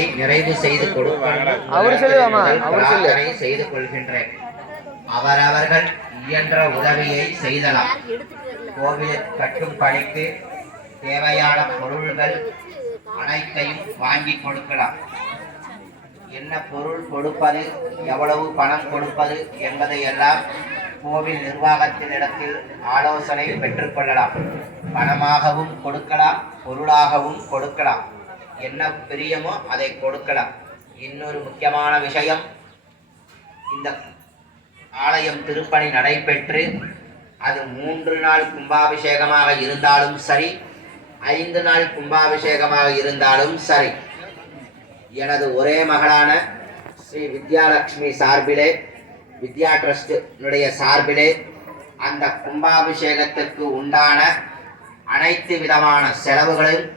பணியை நிறைவு செய்து. பிரார்த்தனை செய்து கொள்கின்றேன். அவரவர்கள் இயன்ற உதவியை செய்தலாம். கோவில் கட்டும் பணிக்கு தேவையான பொருள்கள் அனைத்தையும் வாங்கி கொடுக்கலாம். என்ன பொருள் கொடுப்பது எவ்வளவு பணம் கொடுப்பது என்பதை எல்லாம் கோவில் நிர்வாகத்தினிடத்தில் ஆலோசனை பெற்றுக்கொள்ளலாம் பணமாகவும் கொடுக்கலாம் பொருளாகவும் கொடுக்கலாம். என்ன பிரியமோ அதை கொடுக்கலாம். இன்னொரு முக்கியமான விஷயம் இந்த ஆலயம் திருப்பணி நடைபெற்று அது மூன்று நாள் கும்பாபிஷேகமாக இருந்தாலும் சரி ஐந்து நாள் கும்பாபிஷேகமாக இருந்தாலும் சரி. எனது ஒரே மகளான ஸ்ரீ வித்யாலட்சுமி சார்பிலே வித்யா ட்ரஸ்டினுடைய சார்பிலே அந்த கும்பாபிஷேகத்திற்கு உண்டான அனைத்து விதமான செலவுகளையும்